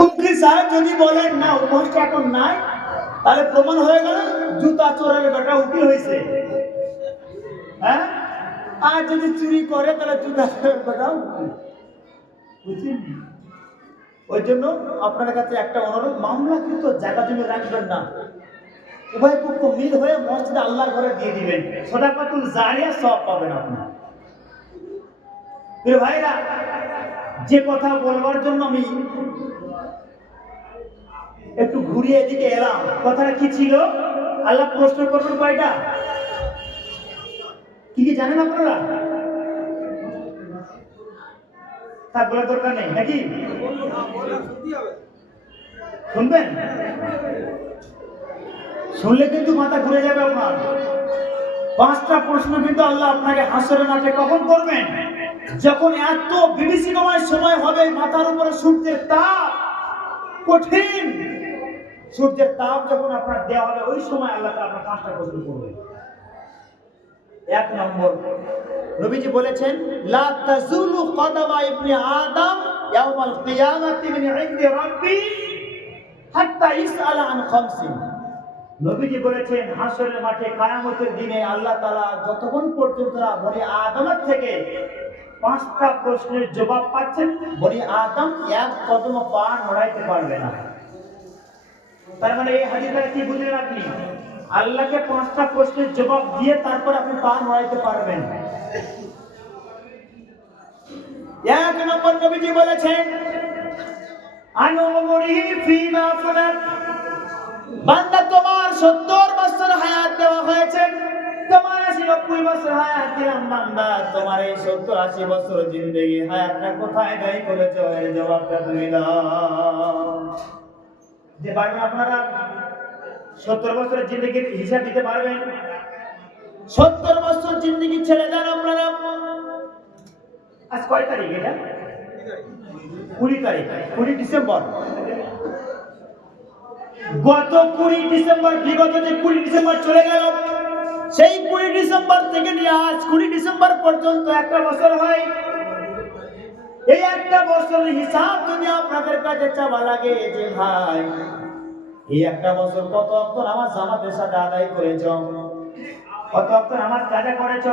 মুফতি সাহেব যদি বলেন না উপহাসটা এখন নাই, তাহলে প্রমাণ হয়ে গেল জুতা চোরের বেটা উকিল হয়েছে। হ্যাঁ, আর যদি চুরি করে তাহলে জুতা চোরের বেটা উকিল। বুঝছেন? ওই জন্য আপনার কাছে একটা অনুরোধ, মামলা কিন্তু জায়গা জমি রাখবেন না, উভয় পক্ষ মিল হয়ে মসজিদে আল্লাহর ঘরে দিয়ে দিবেন, সাদাকাতুল জারিয়া সওয়াব পাবেন আপনি। প্রিয় ভাইরা, যে কথা বলবার জন্য আমি একটু ঘুরিয়ে এদিকে এলাম, কথাটা কি ছিল? আল্লাহ প্রশ্ন করবেন কয়টা? কি কি জানেন আপনারা? তা বলার দরকার নেই নাকি? শুনবেন? শুনলে কিন্তু মাথা ঘুরে যাবে আপনার। 5টা প্রশ্ন কিন্তু আল্লাহ আপনাকে হাসরের মাঠে কখন করবেন? যখন এত বিভীষিকাময় সময় হবে, মাথার উপরে সূর্যের তাপ, কঠিন সূর্যের তাপ যখন আপনার দেওয়া হবে, ওই সময় আল্লাহ তাআলা আপনার 5টা প্রশ্ন করবেন। 1 নম্বর, নবীজি বলেছেন, লা তাজুলু কদামা ইবনে আদম ইয়াউমাল কিয়ামাতি মিন ইনদি রাব্বি হাত্তা ইসআলা আন খামসিন। নবীজি বলেছেন, হাসরের মাঠে কিয়ামতের দিনে আল্লাহ তাআলা যতক্ষণ পর্যন্ত বনি আদমের থেকে 5টা প্রশ্নের জবাব পাচ্ছেন, বনি আদম এক কদম পা নড়াইতে পারবে না। তার মানে এই হাদিসটা কি বুঝলেন আপনি? আল্লাহকে 5টা প্রশ্নের জবাব দিয়ে তারপর আপনি পা নড়াইতে পারবেন। 1 নম্বর, নবীজি বলেছেন, আনুমরিহি ফিমা ফানাত, বান্দা তোমার 70 বছর হায়াত দেওয়া হয়েছে, তোমার 80-90 বছর হায়াত দিলাম, বান্দা তোমার এই 70-80 বছর জিন্দেগি হায়াতটা কোথায় ব্যয় করেছো, এর জবাবটা তুমি দাও। যে পারবেন আপনারা 70 বছরের জিন্দেগির হিসাব দিতে পারবেন? 70 বছর জিন্দেগি ছেড়ে দেন আপনারা। আজ কয় তারিখ? এটা 20 তারিখ, 20 ডিসেম্বর। গত 20 ডিসেম্বর, বিগত যে 20 ডিসেম্বর চলে গেল, সেই 20 ডিসেম্বর থেকে নিয়ে আজ 20 ডিসেম্বর পর্যন্ত একটা বছর হয়। এই একটা বছরের হিসাব যদি আপনাদের কাছে চাওয়া লাগে যে ভাই এই একটা বছর কত ওয়াক্ত নামাজ জামাতের সাথে আদায় করেছ, কত ওয়াক্ত নামাজ কাজা করেছ,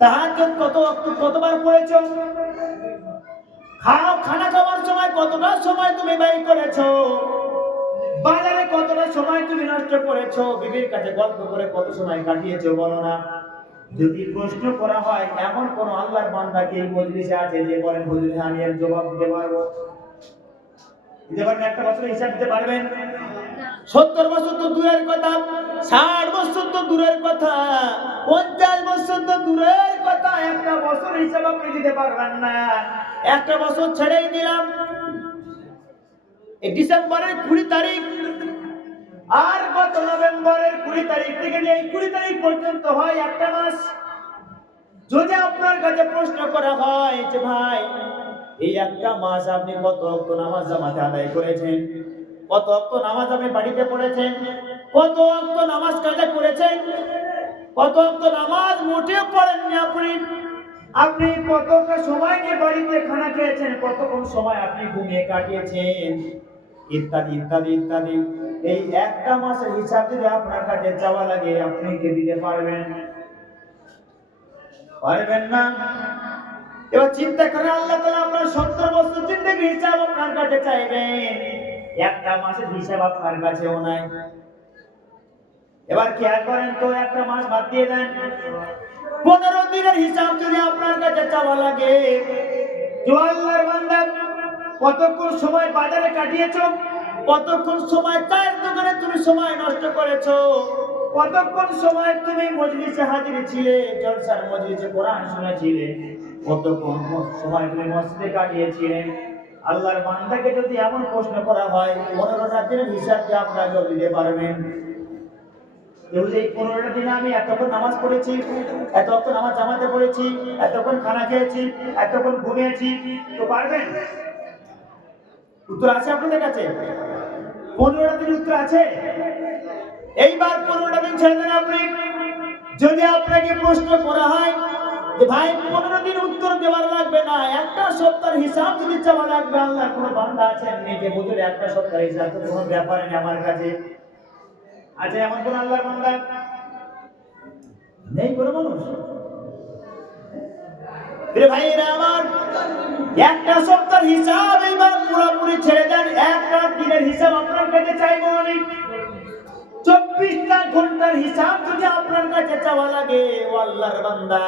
তাহাজ্জুদ কত ওয়াক্ত কতবার পড়েছ, খানা খাওয়ার সময় কতটা সময় তুমি ব্যয় করেছো, বাজারে কতটা সময় তুমি নষ্ট করেছো, বিবির কাছে গল্প করে কত সময় কাটিয়েছো, বলো না? যদি প্রশ্ন করা হয়, এমন কোন আল্লাহর বান্দাকে এই মজলিসে আছে যে বলেন হুজুর আমি এর জবাব দিতে পারবো? দিতে পারবেন? একটা বছরের হিসাব দিতে পারবেন? 70 বছর তো দূরের কথা, 60 বছর তো দূরের কথা, 50 বছর তো দূরের কথা, একটা বছর হিসাব আপনি দিতে পারবেন না। একটা বছর ছেড়েই দিলাম, এই ডিসেম্বরের 20 তারিখ আর গত নভেম্বরের 20 তারিখ থেকে নিয়ে এই 20 তারিখ পর্যন্ত হয় একটা মাস। যদি আপনার কাছে প্রশ্ন করা হয় যে ভাই এই একটা মাস আপনি কত ওয়াক্ত নামাজ জামাতে আদায় করেছেন, কত ওয়াক্ত নামাজ আপনি বাড়িতে পড়েছেন, কত ওয়াক্ত নামাজ কাজা করেছেন, কত ওয়াক্ত নামাজ মোটেও পড়েননি আপনি কতটা সময় নিয়ে বাড়িতে খানা খেয়েছেন, কতক্ষণ সময় আপনি ঘুমিয়ে কাটিয়েছেন, ইত্যাদি ইত্যাদি ইত্যাদি, এই একটা মাসের হিসাব যদি আপনার কাছে চাওয়া লাগে, আপনি কি দিতে পারবেন? পারবেন না। এবার চিন্তা করে আল্লাহ তাআলা আপনার 70 বছর জিন্দেগির হিসাব আপনার কাছে চাইবেন, একটা মাসের হিসাব আপনার কাছেও নাই। এবার খেয়াল করেন তো, একটা মাস বাদ দিয়ে দেন, 15 দিনের হিসাব যদি আপনার কাছে চাওয়া লাগে, তো আল্লাহর বান্দা কতক্ষণ সময় বাজারে কাটিয়েছো, কতক্ষণ সময় চায়ের দোকানে তুমি সময় নষ্ট করেছো, কতক্ষণ সময় তুমি মজলিসে হাজির ছিলে, জলসার মজলিসে কোরআন শুনেছিলে, কতক্ষণ সময় তুমি মসজিদে কাটিয়েছিলে। আল্লাহর বান্দাকে যদি এমন প্রশ্ন করা হয়, 15টা দিনের হিসাব কি আপনাকে দিতে পারবেন? এই 15টা দিনে আমি এতক্ষণ নামাজ পড়েছি, এতক্ষণ নামাজ জামাতে পড়েছি, এতক্ষণ খানা খেয়েছি, এতক্ষণ ঘুমিয়েছি, তো পারবেন? উত্তর আছে আপনাদের কাছে? 15টা দিন উত্তর আছে? এইবার 15টা দিন ছেড়ে দেন আপনি। যদি আপনাকে প্রশ্ন করা হয় যে ভাই 15 দিন উত্তর দেওয়ার লাগবে না, একটা সপ্তাহের হিসাব যদি চাওয়া লাগবে, আল্লাহ কোন বান্দা আছেন নিজে বুঝে একটা সপ্তাহের হিসাব তো কোনো ব্যাপারে নেই আমার কাছে আছে? এমন কোন আল্লাহর বান্দা নেই? কোনো মানুষ রে ভাইরা আমার, একটা সপ্তাহের হিসাব এইবার পুরোপুরি ছেড়ে দেন, একটা দিনের হিসাব আপনার কাছে চাইবো আমি। 24টা ঘন্টার হিসাব যদি আপনার কাছে চাওয়া লাগে, ও আল্লাহর বান্দা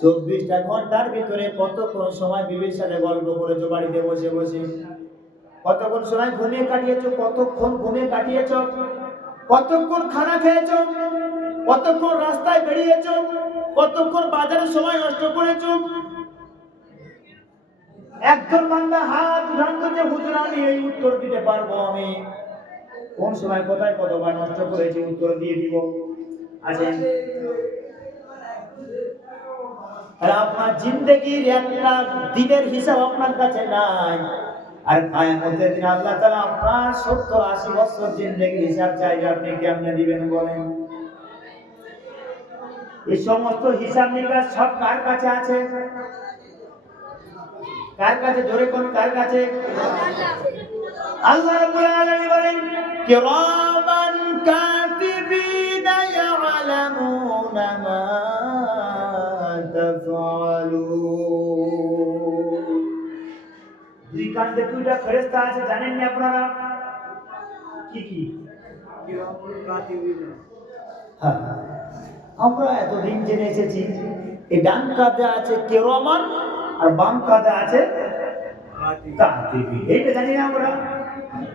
24টা ঘন্টার ভিতরে কতক্ষণ সময় বিবির সাথে গল্প করেছো বাড়িতে বসে বসে? কতক্ষণ সময় ঘুমিয়ে কাটিয়েছো? কতক্ষণ ঘুমিয়ে কাটিয়েছো? কতক্ষণ খানা খেয়েছো? কতক্ষণ রাস্তায় বেরিয়েছো? কতক্ষণ বাজারে সময় নষ্ট করেছো? একজন বান্দা হাত উঠান যে হুজুর আমি এই উত্তর দিতে পারবো, আমি কোন সময় কোথায় কতবার নষ্ট করেছি উত্তর দিয়ে দিব। আছেন? আর আপনার জিন্দেগির একটা দিনের হিসাব আপনার কাছে নাই, আর কিয়ামতের দিন আল্লাহ তাআলা আপনার 70-80 বছর জিন্দেগির হিসাব চাইলে আপনি কেমনে দিবেন বলেন? এই সমস্ত হিসাব নিকাশ সব কার কাছে আছে? কার কাছে? জোরে কোন কার কাছে? আল্লাহ রাব্বুল আলামিন বলেন কিরামান কাতিবিনা ইয়ালামুনা মা তাফআলুন। দুই কাঁধে দুইটা ফেরেশতা আছে, জানেন না আপনারা? কি কি? কিরামান কাতিবিনা। হ্যাঁ, আমরা এতদিন জেনে এসেছি এই ডান কাঁধে আছে কিরামান আর বাম কাঁধে আছে কাতিবিন, এইটা জানি না আমরা।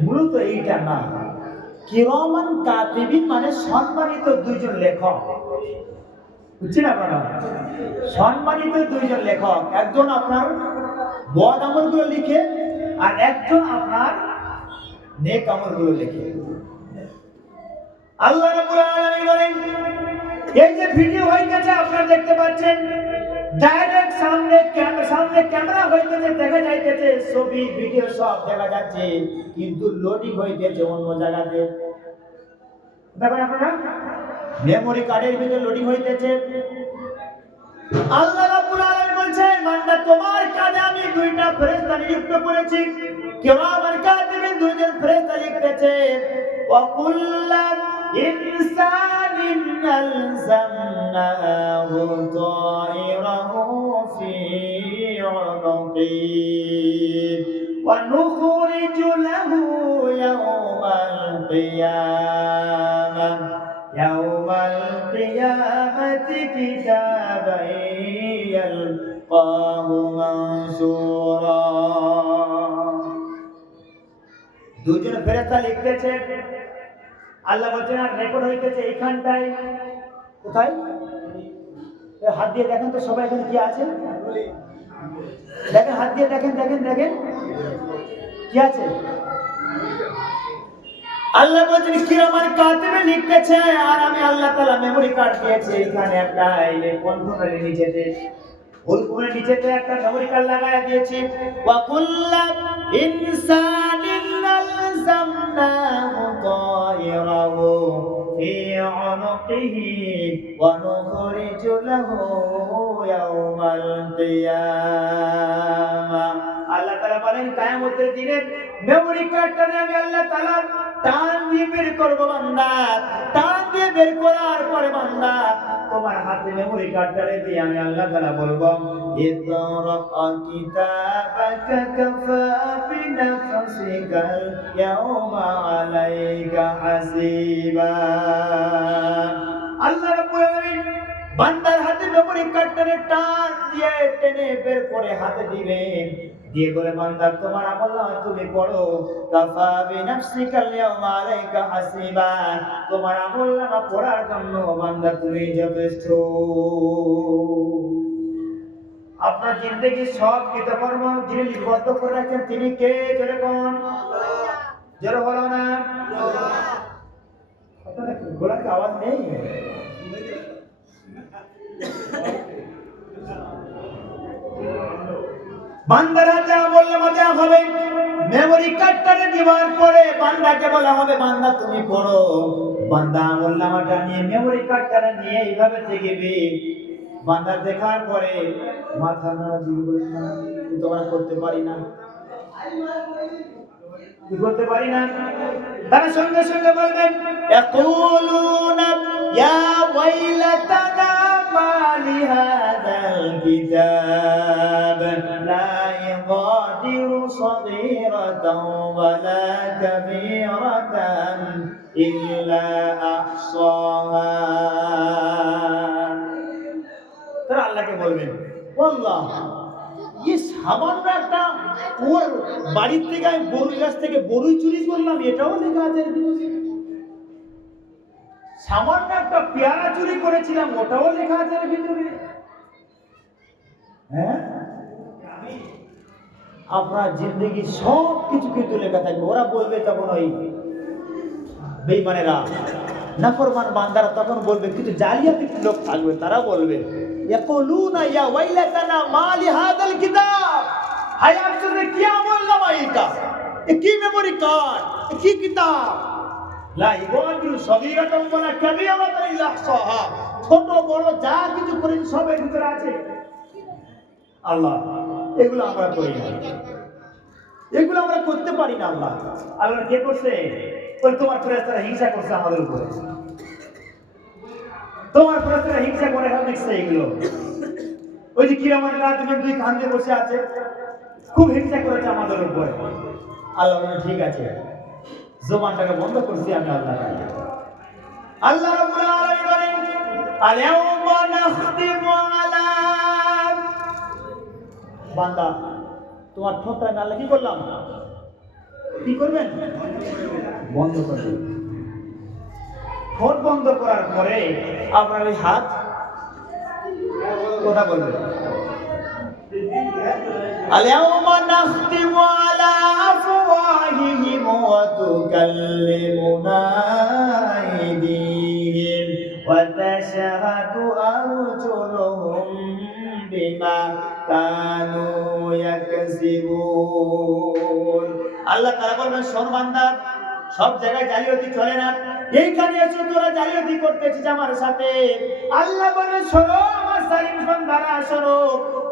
মূলত এইটা না, কিরামান কাতিবিন মানে সম্মানিত দুইজন লেখক, বুঝছেন আপনারা? সম্মানিত দুইজন লেখক, একজন আপনার বদ আমলগুলো লিখে আর একজন আপনার নেক আমলগুলো লিখে। আল্লাহ রাব্বুল আলামিন বলেন এই যে ভিডিও হইতেছে আপনারা দেখতে পাচ্ছেন, ডাইরেক্ট সামনে ক্যামেরা হইতেছে, দেখা যাইতেছে ছবি ভিডিও সব দেখা যাচ্ছে, কিন্তু লোডিং হইতেছে অন্য জায়গাতে। দেখেন আপনারা, মেমরি কার্ডের ভিতরে লোডিং হইতেছে। আল্লাহ রাব্বুল আলামিন বলছেন বান্দা তোমার কাজে আমি দুইটা ফেরেশতা নিযুক্ত করেছি, কিরামান কাতিবিন, দুইজন ফেরেশতা লিখতেছে। ওয়া কুল্লা ইনসানিন আলজামনাহু তায়রাহু ফি উনুকিহি ওয়া নুখরিজু লাহু ইয়াওমাল কিয়ামাতি কিতাবান ইয়ালকাহু মানসুরা। দুজন ফেরেশতা লিখতেছে, আল্লাহ বলছেন আর রেকর্ড হইতেছে এইখানটায়। কোথায়? হাত দিয়ে দেখেন তো সবাই, এখানে কি আছে দেখেন, হাত দিয়ে দেখেন দেখেন দেখেন কি আছে। আল্লাহ বলছেন কিরামান কাতিবিন লিখতেছে, আর আমি আল্লাহ তাআলা মেমরি কার্ড দিয়েছি, এখানে একটা এই কন্ট্রোলের নিচেতে, ওই কোণের নিচেতে একটা মেমরি কার্ড লাগায়া দিয়েছি। ওয়া কুল্লা ইনসানিন আলজামনাহু তায়রাহু ফি উনুকিহি ওয়া নুখরিজু লাহু ইয়াওমাল কিয়ামাহ। আল্লাহ তাআলা বলেন কিয়ামতের দিনে মেমরি কার্ডটা আমি আল্লাহ তাআলা টান দিয়ে বের করবো বান্দা, টান দিয়ে বের করার পরে বান্দা তোমার হাতে মেমরি কার্ডটা দিয়ে আমি আল্লাহ তাআলা বলবো ইকরা কিতাবাকা কাফা বিনাফসিকাল ইয়াওমা আলাইকা হাসিবা। আল্লাহ রাব্বুল আলামিন বান্দার হাতে মেমরি কার্ডটা টান দিয়ে টেনে বের করে হাতে দিবে, দিয়ে বলে বান্দা তোমার আমলনামা তুমি পড়ো, কাফা বিনাফসিকাল ইয়াওমা আলাইকা হাসিবা, তোমার আমলনামা পড়ার জন্য বান্দা তুমি যথেষ্ট। আপনার জিন্দেগির সব কৃতকর্ম যিনি লিপিবদ্ধ করে রাখেন তিনি কে? জোরে কোন? জোরে বলো না। গোলাকে আওয়াজ নেই। বান্দারা যা বললে মজা হবে, মেমরি কার্ডটা দেওয়ার পরে বান্দাকে বলা হবে বান্দা তুমি পড়ো। বান্দা আমলনামাটা নিয়ে মেমরি কার্ডটা নিয়ে এইভাবে দেখবে, বান্দার দেখার পরে মাথা নাড়া দিয়ে বলেন না, কিন্তু আমরা করতে পারি না, কি করতে পারি না। তারা সঙ্গে সঙ্গে বলবেন ইয়াকুলুনা ইয়া ওয়াইলাতানা মা লিহাযাল কিতাব লা ইগাদিরু সাগীরাতাও ওয়ালা কাবীরাতান ইল্লা আহসাহা। তারা আল্লাহকে বলবেন আল্লাহ, এই সামান্য একটা ওর বাড়ির থেকে আমি বড়ুই গাছ থেকে বড়ুই চুরি করলাম, এটাও লেখা আছে। সামান্য একটা পেয়ারা চুরি করেছিলাম, ওটাও লেখা আছে ভিতরে। হ্যাঁ, আপনার জিন্দগি সব কিছু কিন্তু লেখা থাকবে। ওরা বলবে তখন ওই বেঈমানেরা, নাফরমান বান্দারা তখন বলবে, কিছু জালিয়াতি লোক থাকবে, তারা বলবে ইয়াকুলুনা ইয়া ওয়াইলাতানা মা লিহাযাল কিতাব, হায় আফসোস, কি আমলনামা এটা, এ কি মেমরি কার্ড, এ কি কিতাব, লা ইগাদিরু সাগীরাতাও ওয়ালা কাবীরাতান ইল্লা আহসাহা, ছোট বড় যা কিছু করেছি সব এর ভিতরে আছে। আল্লাহ, এগুলো আমরা করি না, এগুলো আমরা করতে পারি না। আল্লাহ, আল্লাহ কে করছে? বলে তোমার ফেরেশতারা হিংসা করছে আমাদের উপরে, তোমার ফেরেশতারা হিংসা করে লিখছে এগুলো। ওই যে কিরামান কাতিবিন দুই কাঁধে বসে আছে, খুব হিংসা করেছে আমাদের উপরে। আল্লাহ বলেন ঠিক আছে, জবানটাকে বন্ধ করছি আমি আল্লাহ। আল্লাহ রাব্বুল আলামিন বলেন আল-ইয়াওমা নাখতিমু আলা, বান্দা তোমার ঠোঁটটা আমি আল্লাহ কি করলাম, কি করবেন, বন্ধ করবেন। ঠোঁট বন্ধ করার পরে আপনার এই হাত কথা বলবে। আল-ইয়াওমা নাখতিমু আলা আফওয়াহিহিম ওয়া তুকাল্লিমুনা আইদিহিম ওয়া তাশহাদু আরজুলুহুম বিমা কানু ইয়াকসিবুন। আল্লাহ তাআলা বলবেন, শোন বান্দা, সব জায়গায় জালিয়াতি চলে না, এইখানে এসে তোরা জালিয়াতি করতেছিস আমার সাথে। আল্লাহ বলে শোনো আমার সালিম বান্দারা, শোনো,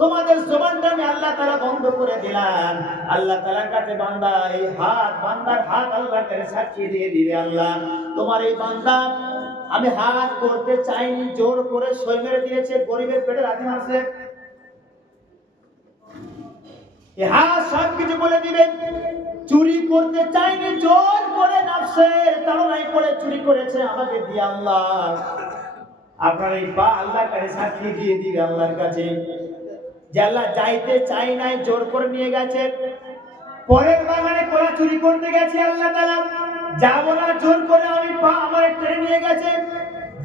তোমাদের জবানটা আমি আল্লাহ তাআলা বন্ধ করে দিলাম। আল্লাহ তাআলার কাছে বান্দা এই হাত, বান্দার হাত আল্লাহর কাছে সাক্ষী দিয়ে দিবে, আল্লাহ তোমার এই বান্দা আমি হাত করতে চাইনি, জোর করে সই মেরে দিয়েছে, গরিবের পেটে লাথি মারছে। এই হাত সব কিছু বলে দিবে, চুরি করতে চাইনি, জোর করে নফসের তাড়নায় পড়ে চুরি করেছে, আমাকে দিয়ে আল্লাহ। আপনার এই পা আল্লাহর কাছে সাক্ষী দিয়ে দিবে আল্লাহর কাছে যে আল্লাহ যাইতে চাই নাই, জোর করে নিয়ে গেছে। পরের বাগানে কলা চুরি করতে গেছে, আল্লাহ তাআলা যাবো না, জোর করে আমি পা আমার টেনে নিয়ে গেছে,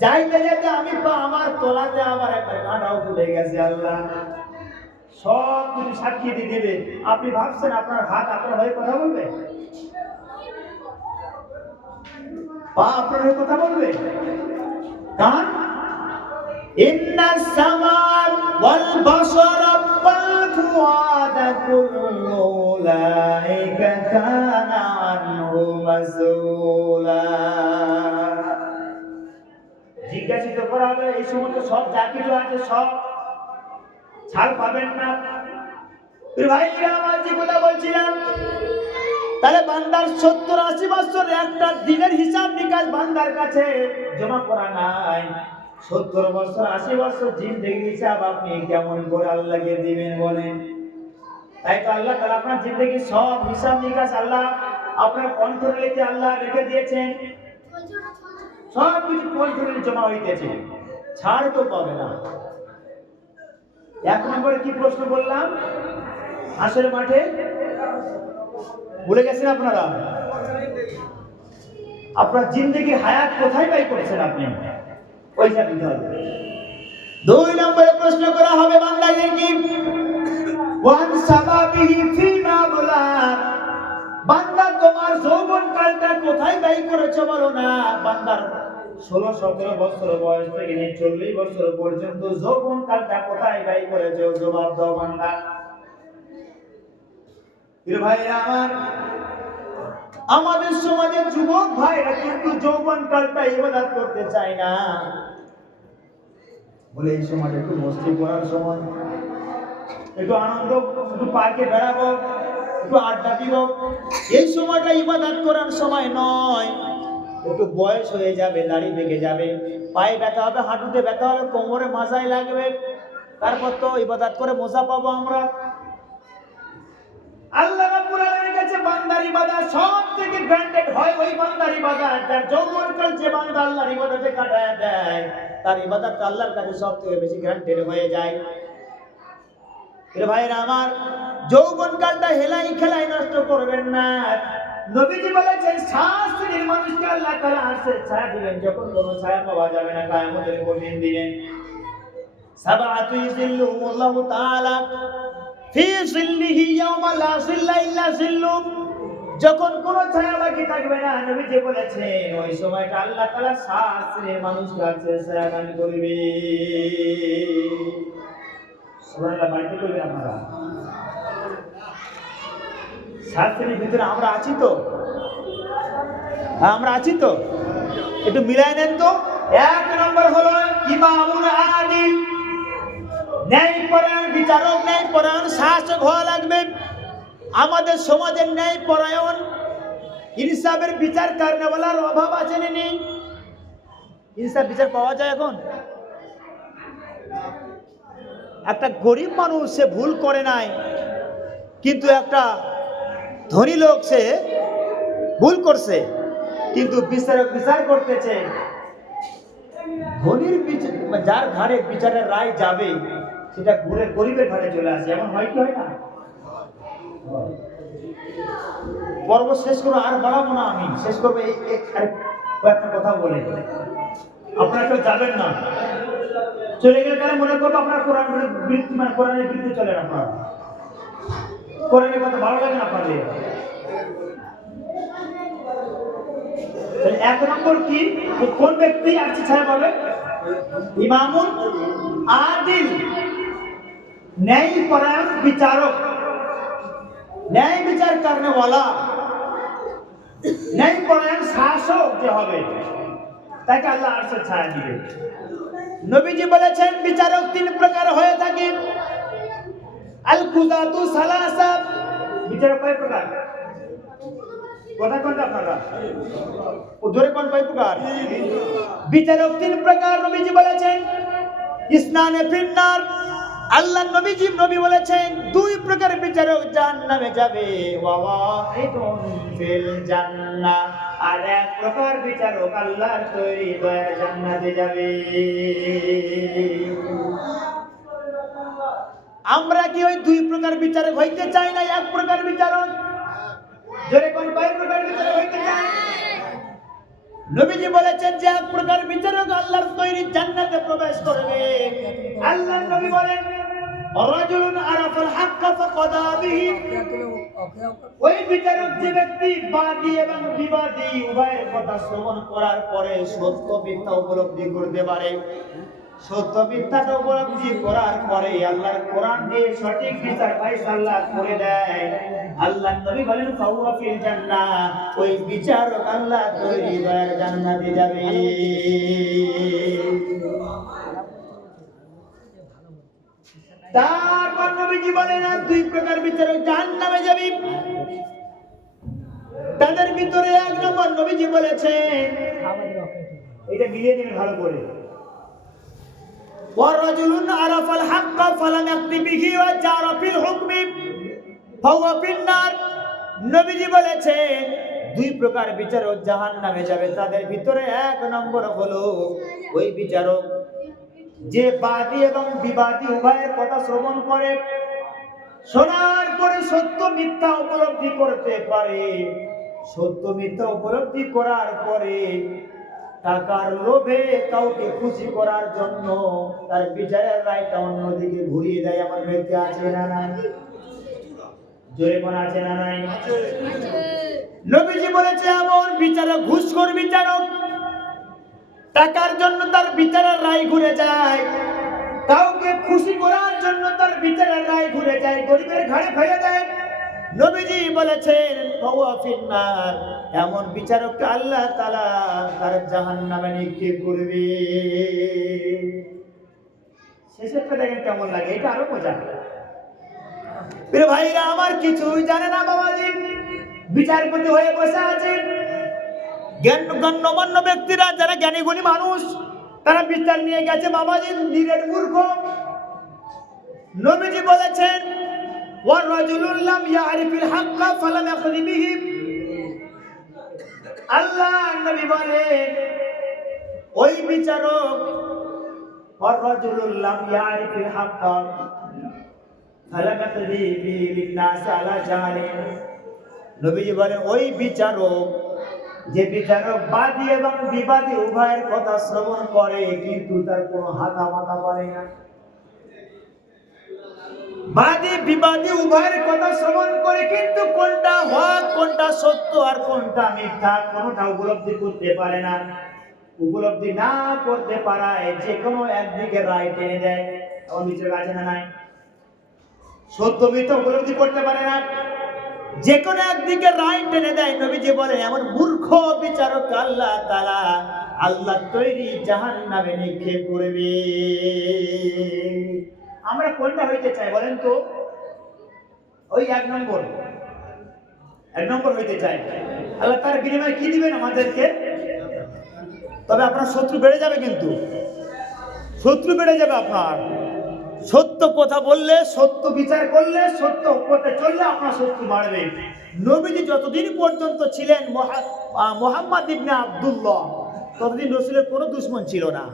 যাইতে যেতে আমি পা আমার তলাতে আমার একটা কাঁটাও তুলে গেছে। আল্লাহ সব কিছু সাক্ষী দিয়ে দেবে। আপনি ভাবছেন আপনার হাত আপনার হয়ে কথা বলবে, পা আপনার হয়ে কথা বলবে, কান ইন্নাস সামা ওয়াল বাসারা ওয়াল ফুআদা কুল্লু উলাইকা কানা আনহু মাসউলা। জিজ্ঞাসিত করা হবে এই সমস্ত সব যা কিছু আছে সব ছাড় পাবেন না। ভাইরা আমার যে কথা বলছিলাম, তাহলে বান্দার 70-80 বছর একটা দিনের হিসাব নিকাশ বান্দার কাছে জমা করা নাই। 70 বছর 80 বছর জিন্দেগির হিসাব আপনি কেমন করে আল্লাহকে দিবেন বলেন? তাই তো আল্লাহ তাআলা আপনার জিন্দেগির সব হিসাব নিকাশ আল্লাহ আপনার কন্ট্রোলে আল্লাহ রেখে দিয়েছেন, সব কিছু কন্ট্রোলে জমা হইতেছে, ছাড় তো পাবে না। এক নম্বরে কি প্রশ্ন বললাম হাসরের মাঠে, ভুলে গেছেন আপনারা? আপনার জিন্দেগির হায়াত কোথায় ব্যয় করেছেন আপনি, ওইটা দিতে হবে। 2 নম্বরে প্রশ্ন করা হবে বান্দাকে কি ওয়ান সাবাবিহি ফিমা বলা, বান্দা তোমার যৌবনকালটা কোথায় ব্যয় করেছো বলো না। বান্দার 16-17 বছর বয়স থেকে নিয়ে 40 বছর পর্যন্ত যৌবনকালটা কোথায় ব্যয় করেছো, জবাব দাও বান্দা। ভাইরা আমার, আমাদের সমাজের যুবক ভাইরা কিন্তু যৌবনকালটা ইবাদত করতে চায় না। বলে এই সময়টা একটু মস্তি করার সময়, একটু আনন্দ, একটু পার্কে বেড়াবো, একটু আড্ডা দিব। এই সময়টা ইবাদত করার সময় নয়। একটু বয়স হয়ে যাবে, দাড়ি পেকে যাবে, পায়ে ব্যথা হবে, হাঁটুতে ব্যথা হবে, কোমরে মাজায় লাগবে, তারপর তো ইবাদত করে মজা পাবো আমরা। আল্লাহ রাব্বুল আলামিনের কাছে বান্দার ইবাদত সবথেকে গ্রান্টেড হয় ওই বান্দার ইবাদত যার যৌবনকাল যে বান্দা আল্লাহর ইবাদতে কাটায় দেয়, তার ইবাদত আল্লাহর কাছে সবথেকে বেশি গ্রান্টেড হয়ে যায়। ভাইরা আমার, যৌবনকালটা হেলাই খেলাই নষ্ট করবেন না। নবীজি বলেছেন 7 শ্রেণীর মানুষকে আল্লাহ তাআলা আরশের ছায়া দিবেন, যখন কোনো ছায়া পাওয়া যাবে না কিয়ামতের কঠিন দিনে। সাবআতু ইযিল্লুহুমুল্লাহু তাআলা ফি যিল্লিহি ইয়াওমা লা যিল্লা ইল্লা যিল্লু। যখন কোনো ছায়া বাকি থাকবে না, নবীজি বলেছেন ওই সময়টা আল্লাহ তাআলা 7 শ্রেণীর মানুষকে আরশের ছায়া দান করবে। সুবহানাল্লাহ, বাড়িতে করবেন আপনারা। 7 শ্রেণীর ভিতরে আমরা আছি তো? আমরা আছি তো? একটু মিলাই নেন তো। 1 নম্বর হলো ইমামুল আদিল, ন্যায়পরায়ণ বিচারক, ন্যায়পরায়ণ শাসক হওয়া লাগবে। আমাদের সমাজের ন্যায়পরায়ণ ইনসাফের বিচার কারণেওয়ালার অভাব আছে না নেই? ইনসাফ বিচার পাওয়া যায় এখন? একটা গরিব মানুষ সে ভুল করে নাই, কিন্তু একটা ধনী লোক সে ভুল করছে, কিন্তু বিচারক বিচার করতেছে। ধনীর যার ঘাড়ে বিচারের রায় যাবে সেটা ঘুরে গরিবের ঘাড়ে চলে আসে। এমন হয় কি হয় না? পর্ব শেষ করবো, আর বাড়াবো না, আমি শেষ করবো এই কয়েকটা কথা বলে। আপনারা কেউ যাবেন না, চলে গেলে তারা মনে করবো আপনার কোরআনের বিরুদ্ধে চলেন। আপনারা কোরআনের কথা ভালো লাগে না আপনাদের। 1 নম্বর কি, কোন ব্যক্তি আরশে ছায়া পাবে? ইমামুল আদিল, ন্যায়পরায়ণ বিচারক, ন্যায় বিচার করনেওয়ালা, ন্যায়পরায়ণ শাসক যে হবে তাকে আল্লাহ আরশের ছায়া দিবে। নবীজি বলেছেন বিচারক 3 প্রকার হয়ে থাকে। আল কুযাতু সালাসা, বিচারক কয় প্রকার? কথা কোনটা আপনারা জোরে কোন কয় প্রকার? বিচারক 3 প্রকার নবীজি বলেছেন। ইসনানে ফিন্নার, আল্লাহ নবী বলেছেন 2 প্রকার বিচারক জাহান্নামে যাবে। ওয়া ওয়াহিদুন ফিল জান্নাহ, আর 1 প্রকার বিচারক আল্লাহর তৈরি দয়ার জান্নাতে যাবে। আমরা কি ওই 2 প্রকার বিচারক হইতে চাই না 1 প্রকার বিচারক? জোরে কোন কয় প্রকার বিচারক হইতে চাই? নবীজি বলেছেন যে 1 প্রকার বিচারক আল্লাহর তৈরি জান্নাতে প্রবেশ করবে। আল্লাহ নবী বলেন রাজুলুন আরাফাল হাক্কা ফাকাদা বিহি, ওই বিচারক যে ব্যক্তি বাদী এবং বিবাদী উভয়ের কথা শ্রবণ করার পরে সত্য মিথ্যা উপলব্ধি করতে পারে। সত্য মিথ্যাটা উপলব্ধি করার পরে আল্লাহর কোরআন দিয়ে সঠিক বিচার ফায়সালা করে দেয়। আল্লাহ নবী বলেন ফাহুয়া ফিল জান্নাহ, ওই বিচারক আল্লাহ তৈরি দয়ার জান্নাতে যাবে। তারপর নবীজি বলেন আর 2 প্রকার বিচারক জাহান্নামে যাবে। তাদের ভিতরে 1 নম্বর নবীজি বলেছেন, এটা মিলিয়ে নেবেন ভালো করে, ওয়ারাজুলুন আরাফাল হাক্কা ফালাম ইয়াকতি বিহি ওয়া জারা ফিল হুকমি ফাহুয়া ফিন্নার। নবীজি বলেছেন 2 প্রকার বিচারক জাহান্নামে যাবে। তাদের ভিতরে 1 নম্বর হলো ওই বিচারক যে বাদী এবং বিবাদী উভয়ের কথা শ্রবণ করে, শোনার পরে সত্য মিথ্যা উপলব্ধি করতে পারে। সত্য মিথ্যা উপলব্ধি করার পরে টাকার লোভে কাউকে খুশি করার জন্য তার বিচারের রায়টা অন্যদিকে ঘুরিয়ে দেয়। আমার ব্যক্তি আছে না নাই? জোরে কোন আছে না নাই? নবীজি বলেছে এমন বিচারক ঘুষখোর বিচারক, টাকার জন্য তার বিচারের রায় ঘুরে যায়, কাউকে খুশি করার জন্য তার বিচারের রায় ঘুরে যায়, গরিবের ঘাড়ে ফেলে দেয়। নবীজি বলেছেন ফাহুয়া ফিন্নার, এমন বিচারককে আল্লাহ তাআলা তার জাহান্নামে নিক্ষেপ করবে। শেষেরটা দেখেন কেমন লাগে, এটা আরো মজা। প্রিয় ভাইরা আমার, কিছুই জানে না বাবাজি, বিচারপতি হয়ে বসে আছে। গণ্যমান্য ব্যক্তিরা যারা জ্ঞানী গুণী মানুষ, তারা বিচার নিয়ে গেছে বাবাজি নিরেট মূর্খ। নবীজি বলেছেন ওয়া রাজুলুন লাম ইয়ারিফিল হাক্কা ফালাম ইয়াখযি বিহি। আল্লাহ নবী বলেন ওই বিচারক ওয়া রাজুলুন লাম ইয়ারিফিল হাক্কা ফালাম ইয়াখযি বিহি লিন-নাস আলা জাহলিন। নবীজি বলেন ওই বিচারক, যে বিচারক বাদী এবং বিবাদী উভয়ের কথা শ্রবণ করে কিন্তু তার কোনো হাতা মাথা করে না। বাদী বিবাদী উভয়ের কথা শ্রবণ করে কিন্তু কোনটা হক, কোনটা সত্য আর কোনটা মিথ্যা কোনটা উপলব্ধি করতে পারে না। উপলব্ধি না করতে পারায় যে কোনো একদিকে রায় টেনে দেয়। আমার নিচে আছে না নাই? সত্য মিথ্যা উপলব্ধি করতে পারে না, যে কোনো একদিকে রায় টেনে দেয়। নবীজি বলেন এমন মূর্খ বিচারক আল্লাহ তাআলা আল্লাহ তৈরি জাহান্নামে নিক্ষেপ করবে। আমরা কোনটা হইতে চাই বলেন তো? ওই এক নম্বর হইতে চাই। আল্লাহ তার বিনিময়ে কি দিবেন আমাদেরকে? তবে আপনার শত্রু বেড়ে যাবে, কিন্তু শত্রু বেড়ে যাবে আপনার। সত্য কথা বললে, সত্য বিচার করলে, সত্য পথে চললে আপনার শত্রু বাড়বে। নবীজি যতদিন পর্যন্ত ছিলেন মুহাম্মদ ইবনে আব্দুল্লাহ, ততদিন রাসূলের কোনো দুশমন ছিল না,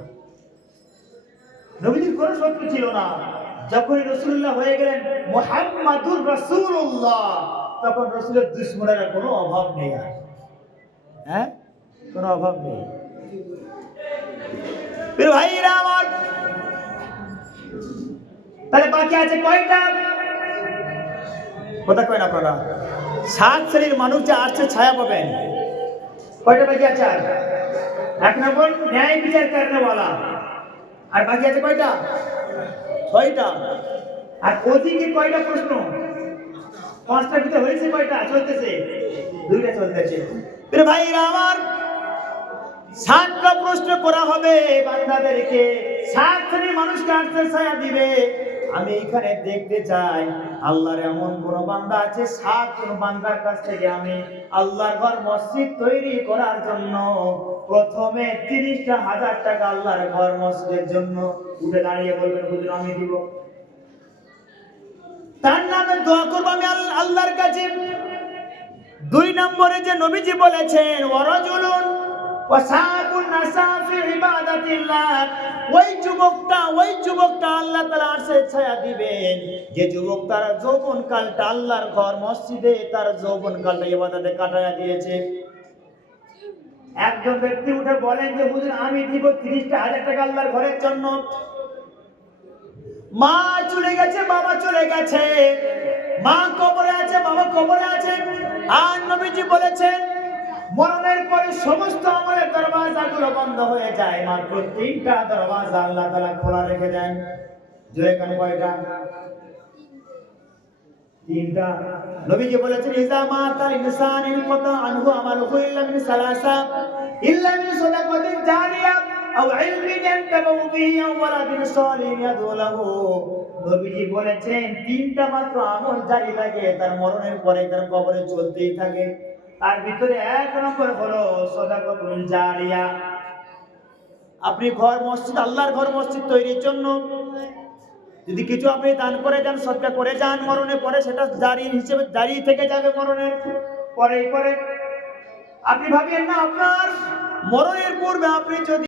নবীজির কোনো শত্রু ছিল না। যখন রাসূলুল্লাহ হয়ে গেলেন মুহাম্মাদুর রাসূলুল্লাহ, তখন রাসূলের দুশমনের কোনো অভাব নেই। হ্যাঁ, কোনো অভাব নেই। প্রিয় ভাইরা আমার, তাহলে বাকি আছে কয়টা? কথা কয় না আপনারা? 7 শ্রেণীর মানুষ যে আছে ছায়া পাবেন। কয়টা বাকি আছে? এক নম্বর ন্যায় বিচার করনেওয়ালা। আর বাকি আছে কয়টা? 6টা। আর ওদিকে কয়টা প্রশ্ন? 5টা ভিতরে হয়েছে কয়টা? চলতেছে 2টা চলতেছে। প্রিয় ভাইরা আমার, 7টা প্রশ্ন করা হবে বান্দাদেরকে। 7 শ্রেণীর মানুষকে আনসার ছায়া দিবে। আমি এখানে দেখতে চাই আল্লাহর এমন কোন বান্দা আছে, 7 কোন বান্দার কাছ থেকে আমি আল্লাহর ঘর মসজিদ তৈরি করার জন্য প্রথমে 30,000 টাকা আল্লাহর ঘর মসজিদের জন্য উঠে দাঁড়িয়ে বলবেন হুজুর আমি দিব। তার নামে দোয়া করব আমি আল্লাহর কাছে। 2 নম্বরে যে নবীজি বলেছেন ওয়ারাজুলুন ওয়াসাবুন নাসাফি ইবাদাতিল্লাহ, ওই যুবকটা আল্লাহ তাআলা আরশের ছায়া দিবেন, যে যুবক তার যৌবনকালটা আল্লাহর ঘর মসজিদে তার যৌবনকালটা ইবাদতে কাটায়া দিয়েছে। একজন ব্যক্তি উঠে বলেন যে হুজুর আমি দিব 30,000 টাকা আল্লাহর ঘরের জন্য। মা চলে গেছে, বাবা চলে গেছে, মা কবরে আছে, বাবা কবরে আছে। আর নবীজি বলেছেন মরণের পরে সমস্ত আমলের দরওয়াজাগুলো বন্ধ হয়ে যায়, মাত্র 3টা দরওয়াজা আল্লাহ তাআলা খোলা রেখে দেন। জোরে কান কয়টা? 3টা। নবীজি বলেছেন ইজা মাতাল ইনসান ইনকাতা আনহু আমালুহু ইল্লা মিন সালাসা, ইল্লা মিন সাদাকাতিন জারিয়া আও ইলমিন ইয়ানতাফু বিহি আও ওয়ালাদিন সালিহিন ইয়াদউ লাহু। নবীজি বলেছেন 3টা মাত্র আমল জারি থাকে, তার মরণের পরে তার কবরে চলতেই থাকে। তার ভিতরে 1 নম্বর হলো সাদাকাতুন জারিয়া। আপনি ঘর মসজিদ, আল্লাহর ঘর মসজিদ তৈরির জন্য যদি কিছু আপনি দান করে যান, সদকা করে যান, মরণের পরে সেটা জারি হিসেবে জারি থেকে যাবে। মরণের পরে আপনি ভাবিয়েন না আপনার মরণের পূর্বে আপনি যদি